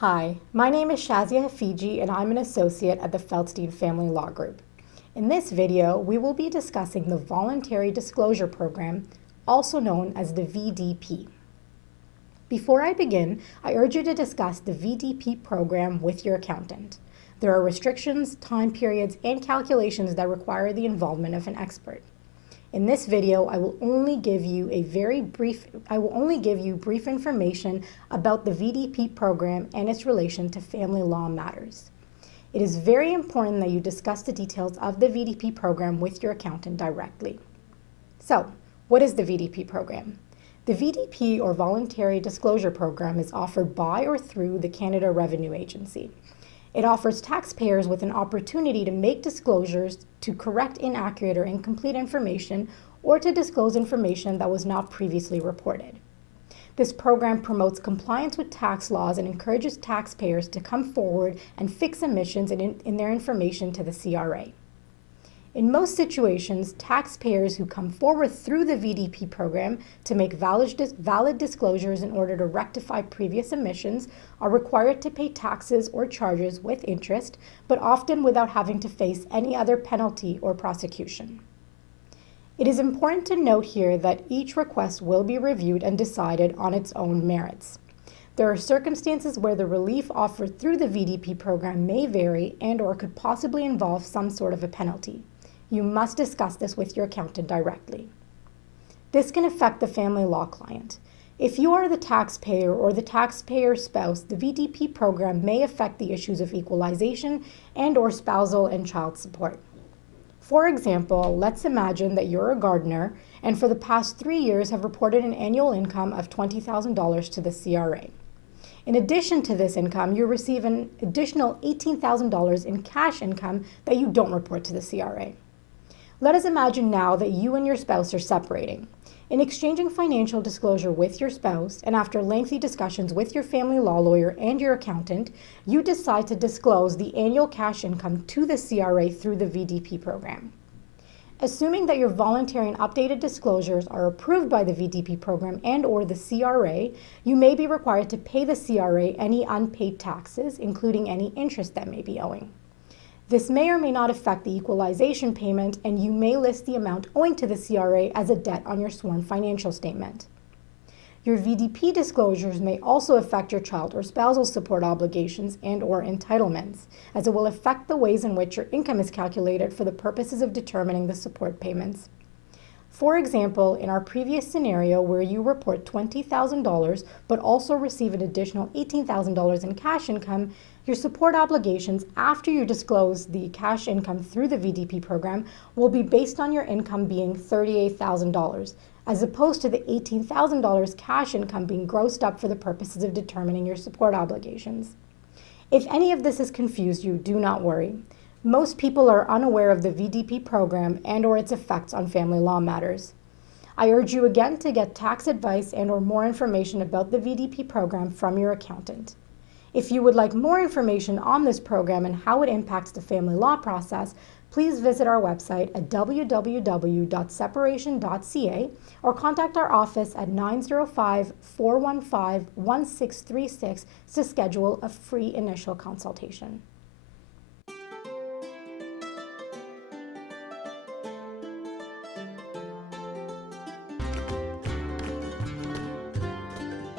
Hi, my name is Shazia Hafiji and I'm an associate at the Feldstein Family Law Group. In this video, we will be discussing the Voluntary Disclosure Program, also known as the VDP. Before I begin, I urge you to discuss the VDP program with your accountant. There are restrictions, time periods, and calculations that require the involvement of an expert. In this video, I will only give you brief information about the VDP program and its relation to family law matters. It is very important that you discuss the details of the VDP program with your accountant directly. So, what is the VDP program? The VDP, or Voluntary Disclosure Program, is offered by or through the Canada Revenue Agency. It offers taxpayers with an opportunity to make disclosures to correct inaccurate or incomplete information or to disclose information that was not previously reported. This program promotes compliance with tax laws and encourages taxpayers to come forward and fix omissions in their information to the CRA. In most situations, taxpayers who come forward through the VDP program to make valid disclosures in order to rectify previous omissions are required to pay taxes or charges with interest, but often without having to face any other penalty or prosecution. It is important to note here that each request will be reviewed and decided on its own merits. There are circumstances where the relief offered through the VDP program may vary and/or could possibly involve some sort of a penalty. You must discuss this with your accountant directly. This can affect the family law client. If you are the taxpayer or the taxpayer's spouse, the VDP program may affect the issues of equalization and/or spousal and child support. For example, let's imagine that you're a gardener and for the past 3 years have reported an annual income of $20,000 to the CRA. In addition to this income, you receive an additional $18,000 in cash income that you don't report to the CRA. Let us imagine now that you and your spouse are separating. In exchanging financial disclosure with your spouse, and after lengthy discussions with your family law lawyer and your accountant, you decide to disclose the annual cash income to the CRA through the VDP program. Assuming that your voluntary and updated disclosures are approved by the VDP program and/or the CRA, you may be required to pay the CRA any unpaid taxes, including any interest that may be owing. This may or may not affect the equalization payment, and you may list the amount owing to the CRA as a debt on your sworn financial statement. Your VDP disclosures may also affect your child or spousal support obligations and/or entitlements, as it will affect the ways in which your income is calculated for the purposes of determining the support payments. For example, in our previous scenario where you report $20,000 but also receive an additional $18,000 in cash income, your support obligations after you disclose the cash income through the VDP program will be based on your income being $38,000, as opposed to the $18,000 cash income being grossed up for the purposes of determining your support obligations. If any of this has confused you, do not worry. Most people are unaware of the VDP program and/or its effects on family law matters. I urge you again to get tax advice and/or more information about the VDP program from your accountant. If you would like more information on this program and how it impacts the family law process, please visit our website at www.separation.ca or contact our office at 905-415-1636 to schedule a free initial consultation.